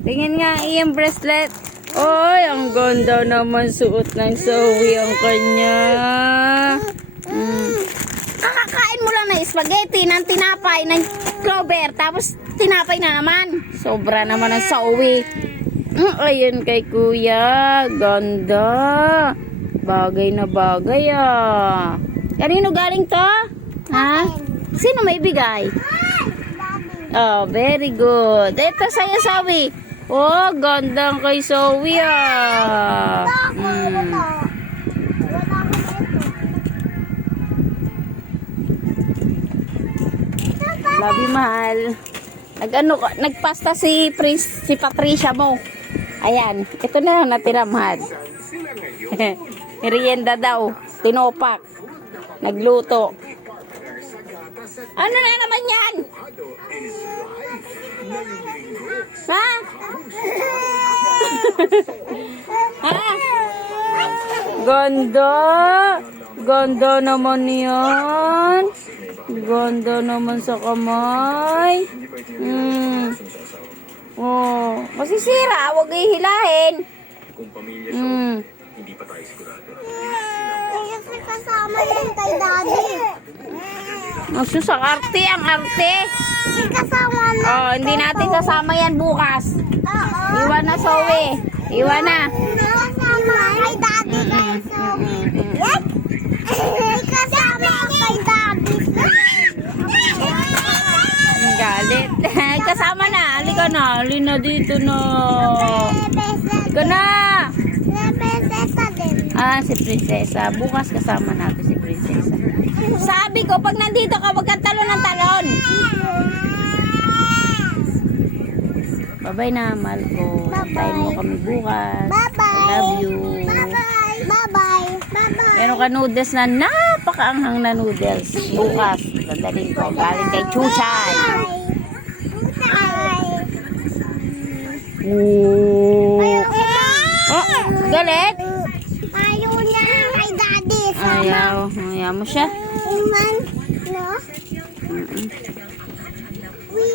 Tingin nga iyong bracelet. Oy, ang ganda naman suot ng Zoe ang kanya. Kakakain mo lang na spaghetti, ng tinapay, ng clover, tapos tinapay na naman. Sobra naman ang Zoe. Ayun kay kuya. Ganda. Bagay na bagay Kanino galing to? Ha? Sino may bigay? Oh, very good. Ito sa'yo, Zoe. Oh, gandang kay Zoe Love you, mahal. Nagpasta si Patricia mo. Ayan, ito na lang natira, mahal. Merienda daw. Tinopak. Nagluto. Ano na naman yan? Ha? Ha? Ganda. Ganda naman yan. Ganda naman sa kamay. Oh, masisira. Huwag ihilahin. Hindi pa tayo sigurado. Kasi kasama yan kay Daddy. Magsusak arte ang arte. Hindi kasama na. Oh, hindi natin kasama yan bukas. Oo. Iwan na, Zoe. Iwan na. Kasama kay Daddy kay Zoe. Hindi kasama kay Daddy. Ang galit. Kasama na. Halika na. Halina dito na. Halika na. Prinsesa din. Si Prinsesa. Bukas kasama natin si Prinsesa. Sabi ko, pag nandito ka, wag kang talon ng talon. Bye-bye na, mahal ko. Tayo mo kami bukas. Bye-bye. I love you. Bye-bye. Bye-bye. Bye-bye. Meron ka noodles na napakaanghang na noodles. Bukas. Dadalhin ko. Galing kay Chuchay. Bye. Oh, galit? Ayaw niya kay Daddy. Ayaw mo siya. Iman, no? We